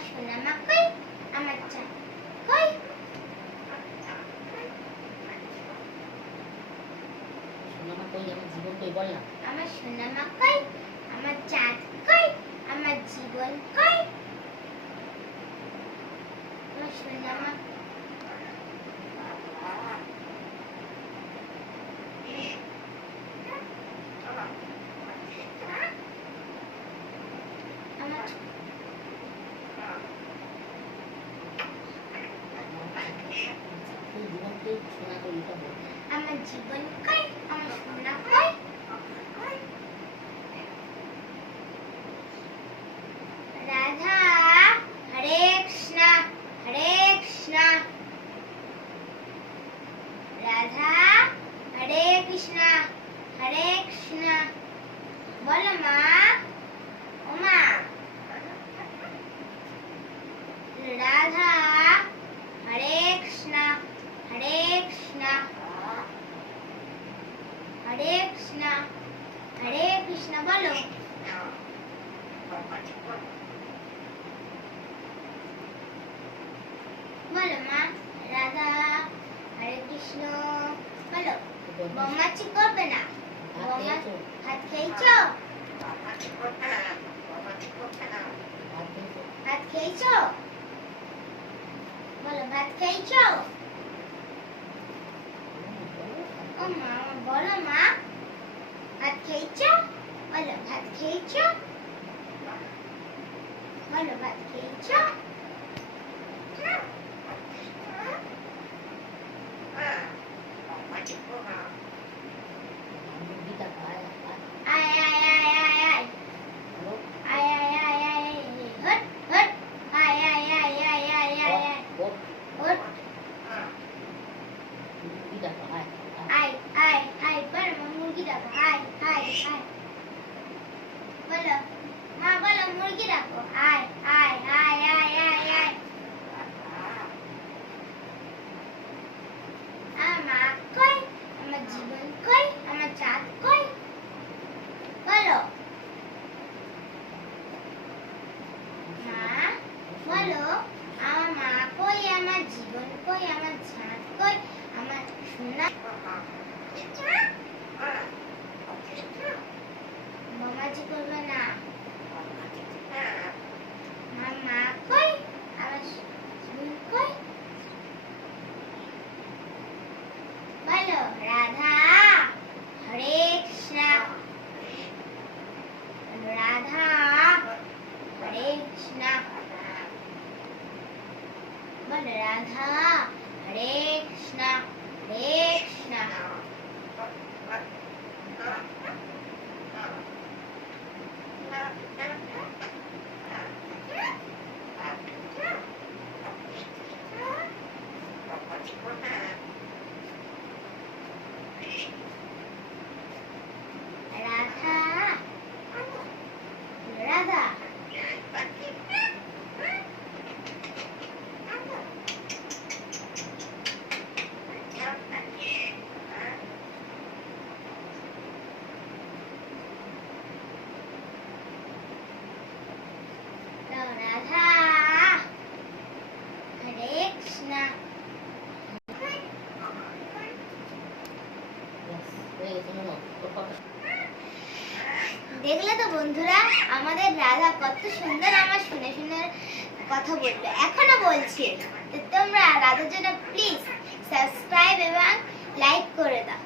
আমার সোনা মা কই, আমার চাঁদ কই। সোনা মা কই, আমার জীবন কই বল না। আমার সোনা মা কই, আমার চাঁদ কই, আমার জীবন কই। আমার সোনা মা আমার জীবন কই, আমার সোনা কই। রাধা হরে কৃষ্ণ হরে কৃষ্ণ, রাধা হরে কৃষ্ণ হরে কৃষ্ণ। বলো মা, ও মা। রাধা হরে কৃষ্ণ হরে কৃষ্ণ, হরে কৃষ্ণ হরে কৃষ্ণ। বলো বলো মা। রাধা হরে কৃষ্ণ বলো। বম্মাচি করবে না। বম্মা ভাত খেয়েছো? ভাত খেয়েছো? বলো ভাত খেয়েছো? ও মা বলো মা, ভাত খেয়েছো? বলো ভাত খেয়েছো? বলো ভাত খেয়েছো? বলো মা, বলো মুরগি ডাকো। আয় আয় আয় আয় আয় আয়। আমার মা কই, আমার জীবন কই, আমার চাঁদ কই। বলো মা, বলো আমার মা কই, আমার জীবন কই, আমার চাঁদ কই, আমার সোনা। মামাজি করবে না। আমার মা কই, আমার জীবন কই। বলো রাধা হরে কৃষ্ণ, রাধা হরে কৃষ্ণ। বলো রাধা হরে কৃষ্ণ হরে কৃষ্ণ। রাধা রাধা রাধা হরে কৃষ্ণ। দেখলে তো বন্ধুরা, আমাদের রাধা কত সুন্দর আমার শুনে শুনে কথা বললো, এখনো বলছে। তো তোমরা রাধার জন্য প্লিজ সাবস্ক্রাইব এবং লাইক করে দাও।